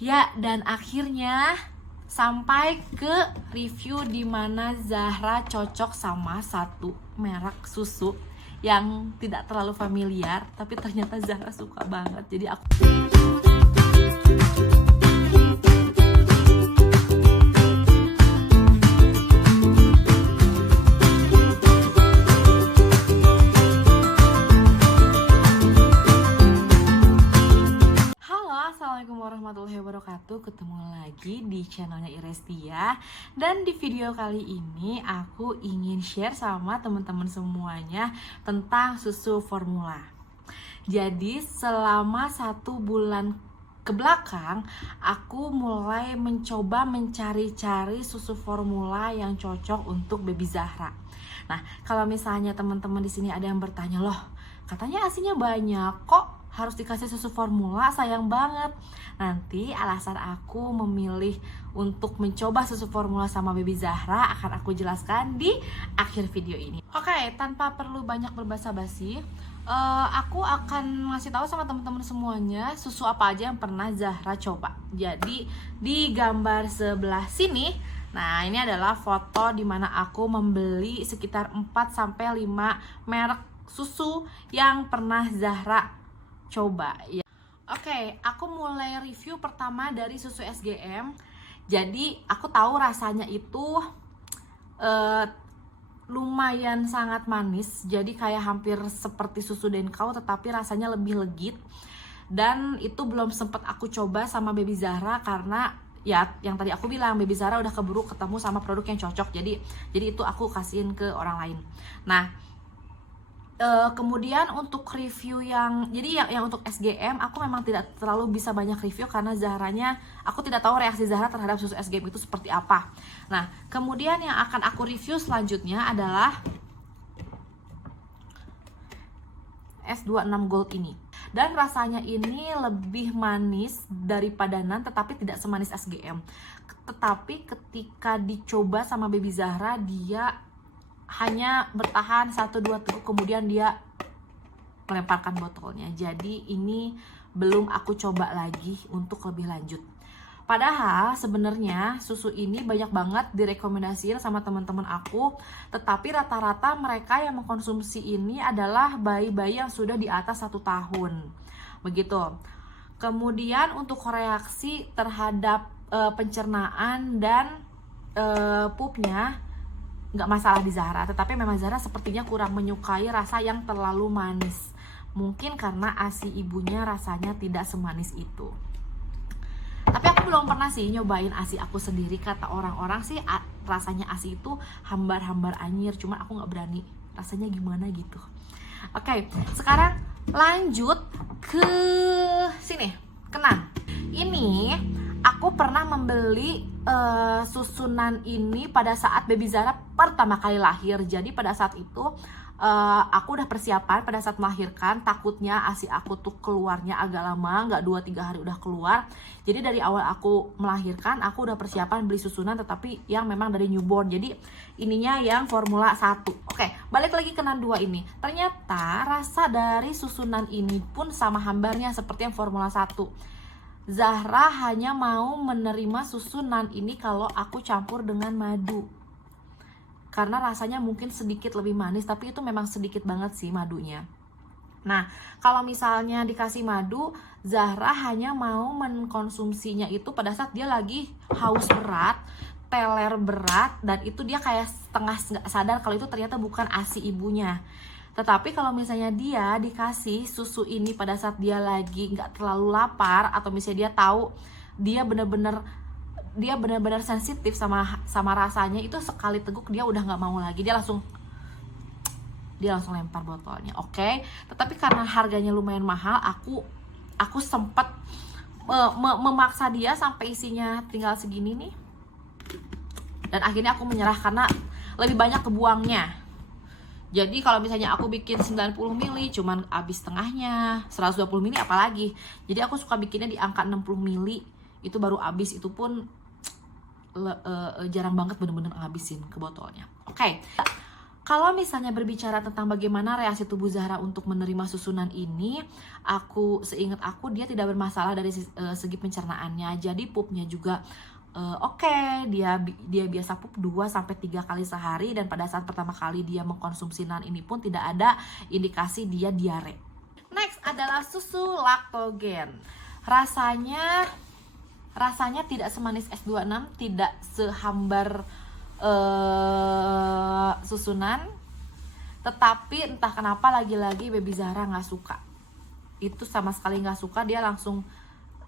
Ya, dan akhirnya sampai ke review di mana Zahra cocok sama satu merek susu yang tidak terlalu familiar, tapi ternyata Zahra suka banget. Jadi aku Assalamualaikum warahmatullahi wabarakatuh. Ketemu lagi di channelnya Irestia. Dan di video kali ini aku ingin share sama teman-teman semuanya tentang susu formula. Jadi selama 1 bulan ke belakang aku mulai mencoba mencari-cari susu formula yang cocok untuk baby Zahra. Nah, kalau misalnya teman-teman di sini ada yang bertanya, loh katanya asinya banyak, kok harus dikasih susu formula, sayang banget. Nanti alasan aku memilih untuk mencoba susu formula sama baby Zahra akan aku jelaskan di akhir video ini. Oke, tanpa perlu banyak berbasa-basi, aku akan ngasih tahu sama teman-teman semuanya susu apa aja yang pernah Zahra coba. Jadi di gambar sebelah sini, nah ini adalah foto dimana aku membeli sekitar 4-5 merek susu yang pernah Zahra coba ya. Oke, aku mulai review pertama dari susu SGM. Jadi aku tahu rasanya itu lumayan sangat manis. Jadi kayak hampir seperti susu Denkau, tetapi rasanya lebih legit. Dan itu belum sempat aku coba sama baby Zahra karena ya yang tadi aku bilang, baby Zahra udah keburu ketemu sama produk yang cocok. Jadi itu aku kasihin ke orang lain. Nah, kemudian untuk review yang untuk SGM aku memang tidak terlalu bisa banyak review karena Zahranya aku tidak tahu reaksi Zahra terhadap susu SGM itu seperti apa. Nah, kemudian yang akan aku review selanjutnya adalah S26 Gold ini. Dan rasanya ini lebih manis daripada NAN, tetapi tidak semanis SGM. Tetapi ketika dicoba sama baby Zahra, dia hanya bertahan 1-2 teguk kemudian dia melemparkan botolnya. Jadi ini belum aku coba lagi untuk lebih lanjut. Padahal sebenarnya susu ini banyak banget direkomendasiin sama teman-teman aku, tetapi rata-rata mereka yang mengkonsumsi ini adalah bayi-bayi yang sudah di atas 1 tahun. Begitu. Kemudian untuk reaksi terhadap pencernaan dan pupnya nggak masalah di Zahra, tetapi memang Zahra sepertinya kurang menyukai rasa yang terlalu manis. Mungkin karena ASI ibunya rasanya tidak semanis itu. Tapi aku belum pernah sih nyobain ASI aku sendiri. Kata orang-orang sih rasanya ASI itu hambar-hambar anyir, cuman aku nggak berani. Rasanya gimana gitu. Oke, sekarang lanjut ke sini, Kenan. Ini aku pernah membeli susunan ini pada saat baby Zahra pertama kali lahir. Jadi pada saat itu aku udah persiapan pada saat melahirkan. Takutnya ASI aku tuh keluarnya agak lama, nggak 2-3 hari udah keluar. Jadi dari awal aku melahirkan aku udah persiapan beli susunan, tetapi yang memang dari newborn. Jadi ininya yang formula 1. Oke, balik lagi ke NAN 2 ini. Ternyata rasa dari susunan ini pun sama hambarnya seperti yang formula 1. Zahra hanya mau menerima susu NAN ini kalau aku campur dengan madu. Karena rasanya mungkin sedikit lebih manis, tapi itu memang sedikit banget sih madunya. Nah, kalau misalnya dikasih madu, Zahra hanya mau mengkonsumsinya itu pada saat dia lagi haus berat, teler berat, dan itu dia kayak setengah nggak sadar kalau itu ternyata bukan ASI ibunya. Tetapi kalau misalnya dia dikasih susu ini pada saat dia lagi nggak terlalu lapar, atau misalnya dia tahu dia benar-benar sensitif sama rasanya, itu sekali teguk dia udah nggak mau lagi, dia langsung lempar botolnya. Oke, tetapi karena harganya lumayan mahal, aku sempat memaksa dia sampai isinya tinggal segini nih, dan akhirnya aku menyerah karena lebih banyak kebuangnya. Jadi kalau misalnya aku bikin 90 ml cuman habis setengahnya, 120 ml apalagi. Jadi aku suka bikinnya di angka 60 ml, itu baru habis, itu pun jarang banget bener-bener ngabisin ke botolnya. Oke. Kalau misalnya berbicara tentang bagaimana reaksi tubuh Zahra untuk menerima susunan ini, seingat aku dia tidak bermasalah dari segi pencernaannya. Jadi pupnya juga oke, dia biasa pup 2-3 kali sehari, dan pada saat pertama kali dia mengkonsumsi NAN ini pun tidak ada indikasi dia diare. Next adalah susu laktogen. Rasanya tidak semanis S26, tidak sehambar susunan, tetapi entah kenapa lagi-lagi baby Zahra nggak suka. Itu sama sekali nggak suka, dia langsung,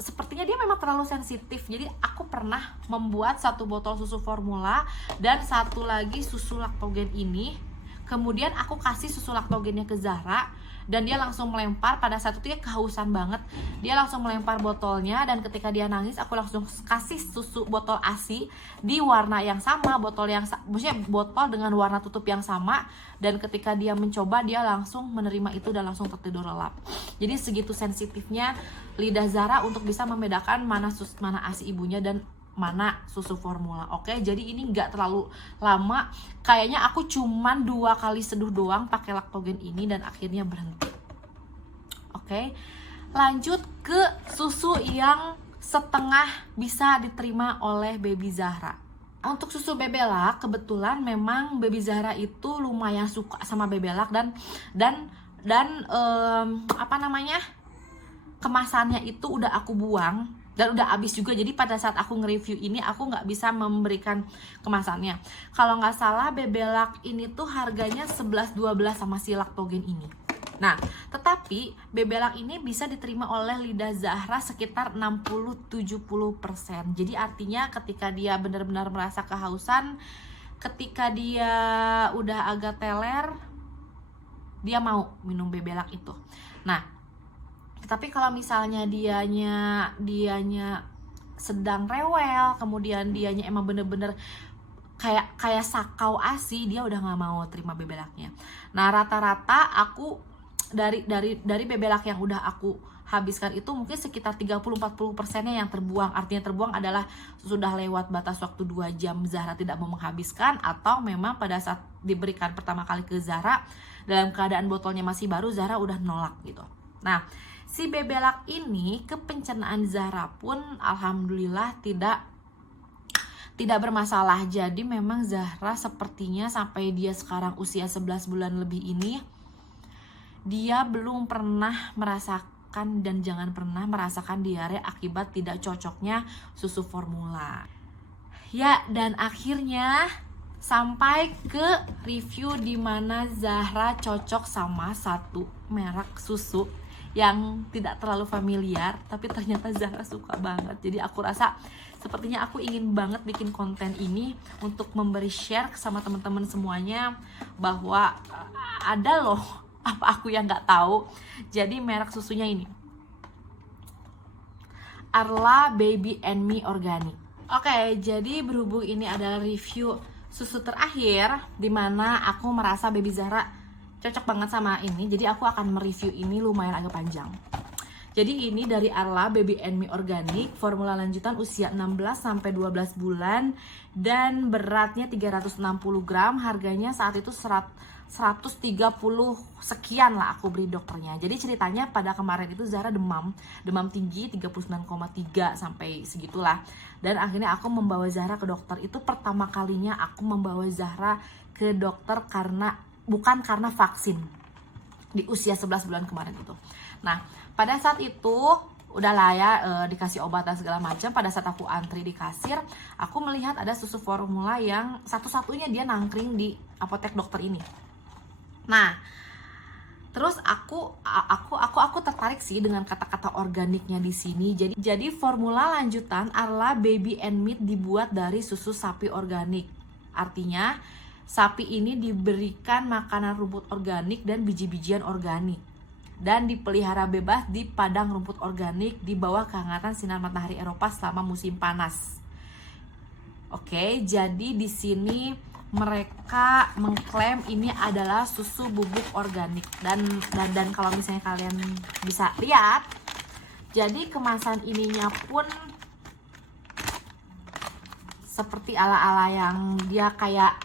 sepertinya dia memang terlalu sensitif. Jadi aku pernah membuat 1 botol susu formula dan 1 lagi susu laktogen ini, kemudian aku kasih susu laktogennya ke Zahra, dan dia langsung melempar. Pada saat itu dia kehausan banget, dia langsung melempar botolnya, dan ketika dia nangis aku langsung kasih susu botol ASI di warna yang sama, maksudnya botol dengan warna tutup yang sama, dan ketika dia mencoba dia langsung menerima itu dan langsung tertidur lelap. Jadi segitu sensitifnya lidah Zahra untuk bisa membedakan mana ASI ibunya dan mana susu formula. Oke, jadi ini nggak terlalu lama, kayaknya aku cuman 2 kali seduh doang pakai laktogen ini dan akhirnya berhenti. Oke, lanjut ke susu yang setengah bisa diterima oleh baby Zahra. Untuk susu bebelak, kebetulan memang baby Zahra itu lumayan suka sama bebelak, dan kemasannya itu udah aku buang dan udah habis juga. Jadi pada saat aku nge-review ini aku nggak bisa memberikan kemasannya. Kalau nggak salah bebelak ini tuh harganya 11-12 sama si laktogen ini. Nah, tetapi bebelak ini bisa diterima oleh lidah Zahra sekitar 60-70%. Jadi artinya ketika dia benar-benar merasa kehausan, ketika dia udah agak teler, dia mau minum bebelak itu. Nah, tapi kalau misalnya dianya sedang rewel, kemudian dianya emang bener-bener kayak sakau ASI, dia udah nggak mau terima bebelaknya. Nah, rata-rata aku dari bebelak yang udah aku habiskan itu mungkin sekitar 30-40%-nya yang terbuang. Artinya terbuang adalah sudah lewat batas waktu 2 jam Zahra tidak mau menghabiskan, atau memang pada saat diberikan pertama kali ke Zahra dalam keadaan botolnya masih baru, Zahra udah nolak gitu. Nah, si bebelak ini ke pencernaan Zahra pun alhamdulillah tidak bermasalah. Jadi memang Zahra sepertinya sampai dia sekarang usia 11 bulan lebih ini, dia belum pernah merasakan dan jangan pernah merasakan diare akibat tidak cocoknya susu formula. Ya, dan akhirnya sampai ke review dimana Zahra cocok sama 1 merek susu yang tidak terlalu familiar, tapi ternyata Zahra suka banget. Jadi aku rasa sepertinya aku ingin banget bikin konten ini untuk memberi share sama teman-teman semuanya bahwa ada loh apa aku yang nggak tahu. Jadi merek susunya ini Arla Baby and Me Organic. Oke, jadi berhubung ini adalah review susu terakhir dimana aku merasa baby Zahra cocok banget sama ini, jadi aku akan mereview ini lumayan agak panjang. Jadi ini dari Arla Baby and Me Organic, formula lanjutan usia 16-12 bulan dan beratnya 360 gram, harganya saat itu 130 sekian lah aku beli dokternya. Jadi ceritanya pada kemarin itu Zahra demam tinggi 39,3 sampai segitulah. Dan akhirnya aku membawa Zahra ke dokter. Itu pertama kalinya aku membawa Zahra ke dokter bukan karena vaksin di usia 11 bulan kemarin itu. Nah, pada saat itu udahlah ya, dikasih obat dan segala macam. Pada saat aku antri di kasir, aku melihat ada susu formula yang satu-satunya dia nangkring di apotek dokter ini. Nah, terus aku tertarik sih dengan kata-kata organiknya di sini. Jadi formula lanjutan Arla Baby and Meat dibuat dari susu sapi organik. Artinya sapi ini diberikan makanan rumput organik dan biji-bijian organik dan dipelihara bebas di padang rumput organik di bawah kehangatan sinar matahari Eropa selama musim panas. Oke, jadi di sini mereka mengklaim ini adalah susu bubuk organik dan kalau misalnya kalian bisa lihat, jadi kemasan ininya pun seperti ala-ala yang dia kayak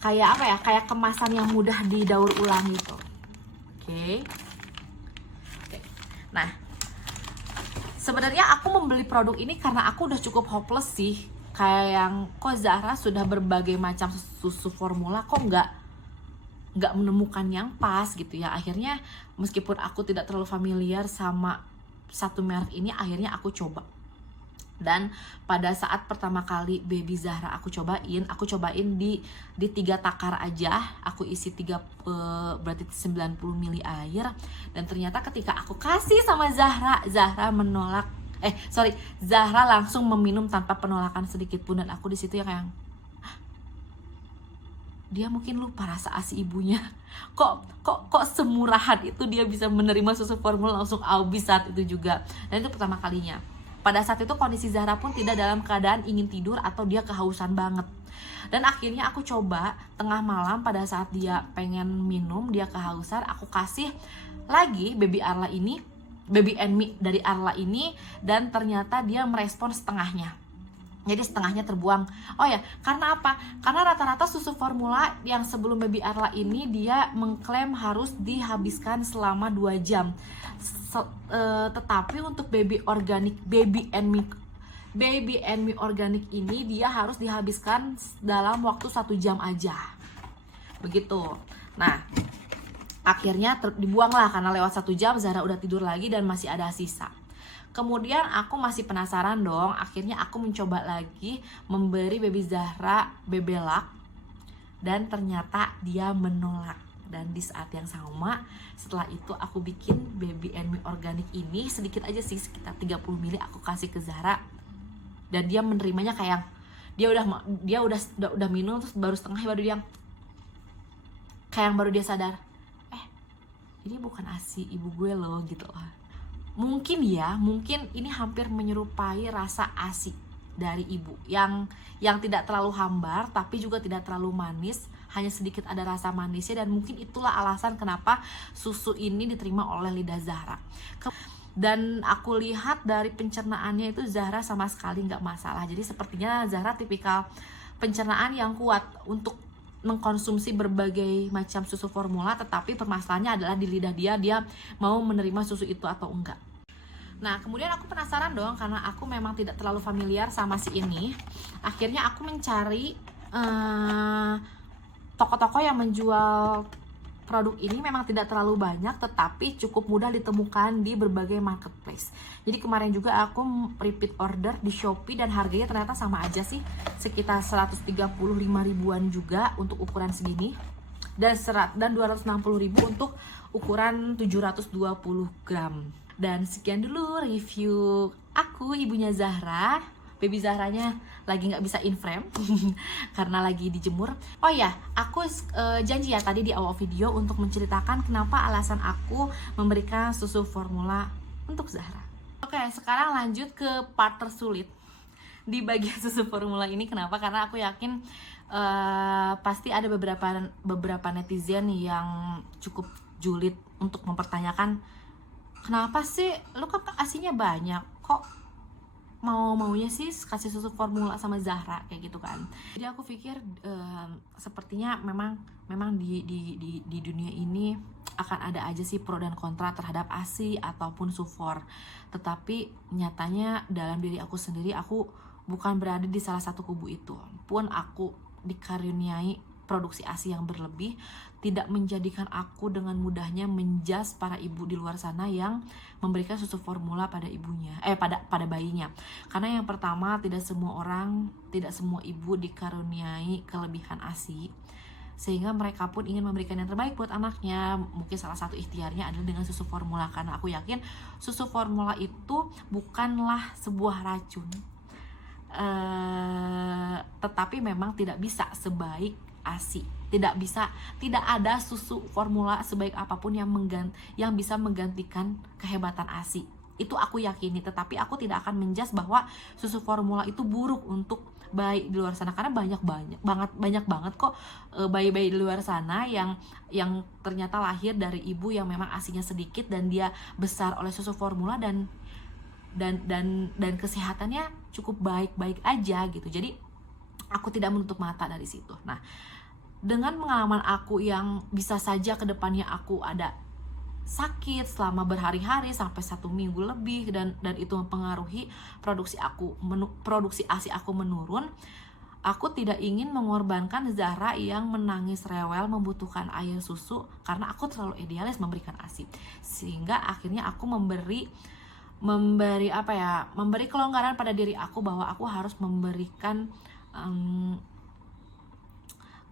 kayak apa ya, kayak kemasan yang mudah didaur ulang gitu. Oke. Nah, sebenarnya aku membeli produk ini karena aku udah cukup hopeless sih, kayak yang kok Zahra sudah berbagai macam susu formula kok nggak menemukan yang pas gitu ya. Akhirnya meskipun aku tidak terlalu familiar sama satu merek ini, akhirnya aku coba. Dan pada saat pertama kali Baby Zahra aku cobain di 3 takar aja. Aku isi berarti 90 ml air. Dan ternyata ketika aku kasih sama Zahra menolak. Zahra langsung meminum tanpa penolakan sedikit pun. Dan aku di situ ya kayak, dia mungkin lupa rasa ASI ibunya. Kok semurahan itu dia bisa menerima susu formula langsung habis saat itu juga. Dan itu pertama kalinya. Pada saat itu kondisi Zahra pun tidak dalam keadaan ingin tidur atau dia kehausan banget. Dan akhirnya aku coba tengah malam pada saat dia pengen minum, dia kehausan, aku kasih lagi Baby and Me dari Arla ini, dan ternyata dia merespon setengahnya. Jadi setengahnya terbuang. Oh ya, karena apa? Karena rata-rata susu formula yang sebelum Baby Arla ini dia mengklaim harus dihabiskan selama 2 jam. Tetapi untuk Baby and Me organik ini dia harus dihabiskan dalam waktu 1 jam aja. Begitu. Nah, akhirnya dibuang lah karena lewat 1 jam Zahra udah tidur lagi dan masih ada sisa. Kemudian aku masih penasaran dong, akhirnya aku mencoba lagi memberi Baby Zahra Bebelac, dan ternyata dia menolak. Dan di saat yang sama, setelah itu aku bikin Baby and Me organik ini sedikit aja sih, sekitar 30 ml aku kasih ke Zahra. Dan dia menerimanya kayak dia udah minum, terus baru setengah baru dia kayak baru dia sadar, ini bukan ASI ibu gue loh gitu loh. Mungkin ini hampir menyerupai rasa ASI dari ibu yang tidak terlalu hambar tapi juga tidak terlalu manis, hanya sedikit ada rasa manisnya. Dan mungkin itulah alasan kenapa susu ini diterima oleh lidah Zahra. Dan aku lihat dari pencernaannya itu Zahra sama sekali nggak masalah. Jadi sepertinya Zahra tipikal pencernaan yang kuat untuk mengkonsumsi berbagai macam susu formula, tetapi permasalahannya adalah di lidah dia mau menerima susu itu atau enggak. Nah, kemudian aku penasaran dong, karena aku memang tidak terlalu familiar sama si ini. Akhirnya aku mencari toko-toko yang menjual produk ini. Memang tidak terlalu banyak, tetapi cukup mudah ditemukan di berbagai marketplace. Jadi kemarin juga aku repeat order di Shopee dan harganya ternyata sama aja sih, sekitar 135 ribuan juga untuk ukuran segini, dan 260 ribu untuk ukuran 720 gram. Dan sekian dulu review aku, ibunya Zahra. Baby Zahranya lagi nggak bisa in frame karena lagi dijemur. Oh ya, aku janji ya tadi di awal video untuk menceritakan kenapa alasan aku memberikan susu formula untuk Zahra. Oke, sekarang lanjut ke part tersulit di bagian susu formula ini. Kenapa? Karena aku yakin pasti ada beberapa netizen yang cukup julid untuk mempertanyakan, kenapa sih lu kan ASINya banyak, kok maunya sih kasih susu formula sama Zahra kayak gitu kan. Jadi aku pikir sepertinya memang di dunia ini akan ada aja sih pro dan kontra terhadap ASI ataupun sufor. Tetapi nyatanya dalam diri aku sendiri, aku bukan berada di salah satu kubu itu. Pun aku dikaruniai produksi ASI yang berlebih, tidak menjadikan aku dengan mudahnya menjudge para ibu di luar sana yang memberikan susu formula pada ibunya, pada bayinya. Karena yang pertama, tidak semua ibu dikaruniai kelebihan ASI, sehingga mereka pun ingin memberikan yang terbaik buat anaknya. Mungkin salah satu ikhtiarnya adalah dengan susu formula, karena aku yakin susu formula itu bukanlah sebuah racun, tetapi memang tidak bisa sebaik ASI. Tidak ada susu formula sebaik apapun yang bisa menggantikan kehebatan ASI. Itu aku yakini, tetapi aku tidak akan menjudge bahwa susu formula itu buruk untuk bayi di luar sana, karena banyak banget kok bayi-bayi di luar sana yang ternyata lahir dari ibu yang memang ASINya sedikit dan dia besar oleh susu formula dan kesehatannya cukup baik-baik aja gitu. Jadi aku tidak menutup mata dari situ. Nah, dengan pengalaman aku yang bisa saja kedepannya aku ada sakit selama berhari-hari sampai 1 minggu lebih, dan itu mempengaruhi produksi ASI aku menurun. Aku tidak ingin mengorbankan Zahra yang menangis rewel membutuhkan air susu karena aku terlalu idealis memberikan ASI, sehingga akhirnya aku memberi kelonggaran pada diri aku bahwa aku harus memberikan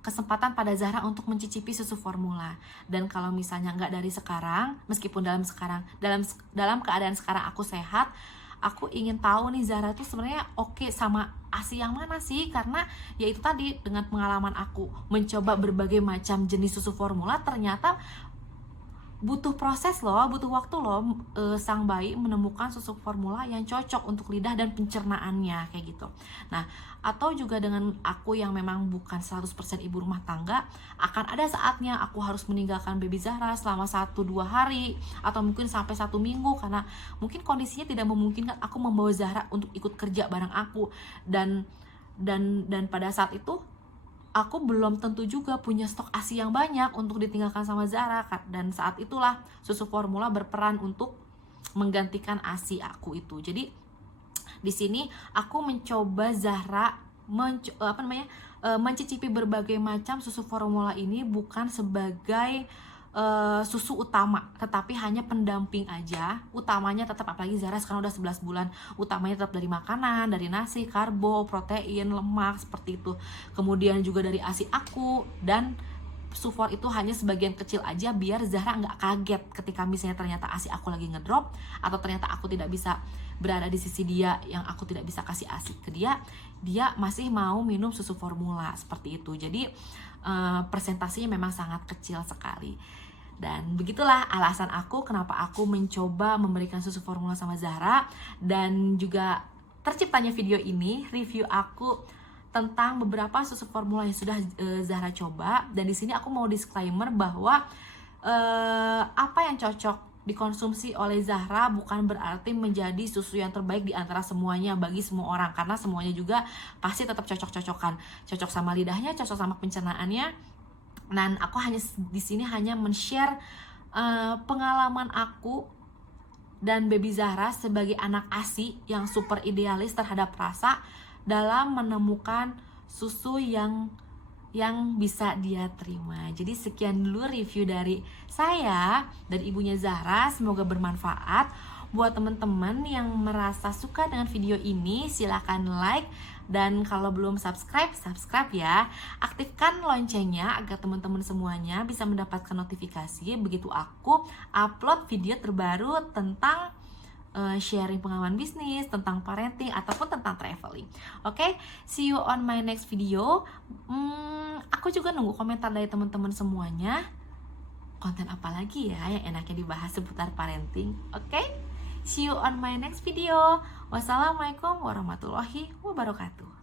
kesempatan pada Zahra untuk mencicipi susu formula. Dan kalau misalnya nggak dari sekarang, meskipun dalam keadaan sekarang aku sehat, aku ingin tahu nih Zahra tuh sebenarnya oke sama ASI yang mana sih? Karena ya itu tadi, dengan pengalaman aku mencoba berbagai macam jenis susu formula, ternyata butuh proses loh, butuh waktu loh sang bayi menemukan susu formula yang cocok untuk lidah dan pencernaannya kayak gitu. Nah, atau juga dengan aku yang memang bukan 100% ibu rumah tangga, akan ada saatnya aku harus meninggalkan baby Zahra selama 1-2 hari atau mungkin sampai 1 minggu karena mungkin kondisinya tidak memungkinkan aku membawa Zahra untuk ikut kerja bareng aku, dan pada saat itu aku belum tentu juga punya stok ASI yang banyak untuk ditinggalkan sama Zahra, dan saat itulah susu formula berperan untuk menggantikan ASI aku itu. Jadi di sini aku mencoba Zahra mencicipi berbagai macam susu formula ini bukan sebagai susu utama, tetapi hanya pendamping aja. Utamanya tetap, apalagi Zahra sekarang udah 11 bulan, utamanya tetap dari makanan, dari nasi, karbo, protein, lemak, seperti itu. Kemudian juga dari ASI aku, dan Sufor itu hanya sebagian kecil aja biar Zahra nggak kaget ketika misalnya ternyata ASI aku lagi ngedrop, atau ternyata aku tidak bisa berada di sisi dia yang aku tidak bisa kasih ASI ke dia masih mau minum susu formula seperti itu. Jadi presentasinya memang sangat kecil sekali. Dan begitulah alasan aku kenapa aku mencoba memberikan susu formula sama Zahra, dan juga terciptanya video ini, review aku tentang beberapa susu formula yang sudah Zahra coba. Dan di sini aku mau disclaimer bahwa apa yang cocok dikonsumsi oleh Zahra bukan berarti menjadi susu yang terbaik di antara semuanya bagi semua orang, karena semuanya juga pasti tetap cocok-cocokan, cocok sama lidahnya, cocok sama pencernaannya. Dan aku di sini hanya men-share pengalaman aku dan baby Zahra sebagai anak ASI yang super idealis terhadap rasa dalam menemukan susu yang bisa dia terima. Jadi sekian dulu review dari saya dan ibunya Zahra, semoga bermanfaat. Buat teman-teman yang merasa suka dengan video ini, silahkan like, dan kalau belum subscribe ya. Aktifkan loncengnya agar teman-teman semuanya bisa mendapatkan notifikasi begitu aku upload video terbaru tentang sharing pengalaman bisnis, tentang parenting, ataupun tentang traveling. Oke, see you on my next video. Aku juga nunggu komentar dari teman-teman semuanya. Konten apa lagi ya yang enaknya dibahas seputar parenting? Oke, see you on my next video. Wassalamualaikum warahmatullahi wabarakatuh.